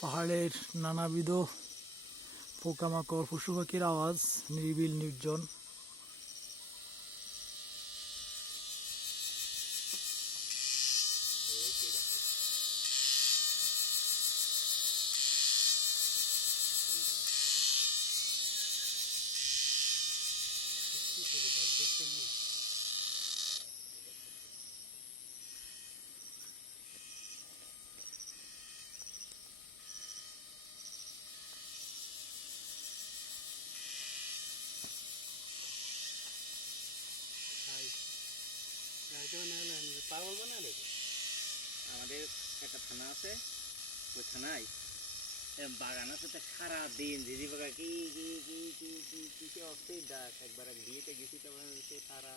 পাহাড়ের নানাবিধ পোকামাকড় পশু পাখির আওয়াজ নিরিবিল নির্জন। এই কে দেখো কি করে ভাই দেখছেন না পাগল বানালে আমাদের একটা থানা আছে, ওই থানায় বাগান আছে, তো সারাদিন দিদি বাগা কি কি কি কি কি কি ডাক একবার বিয়েতে গেছি তখন সে সারা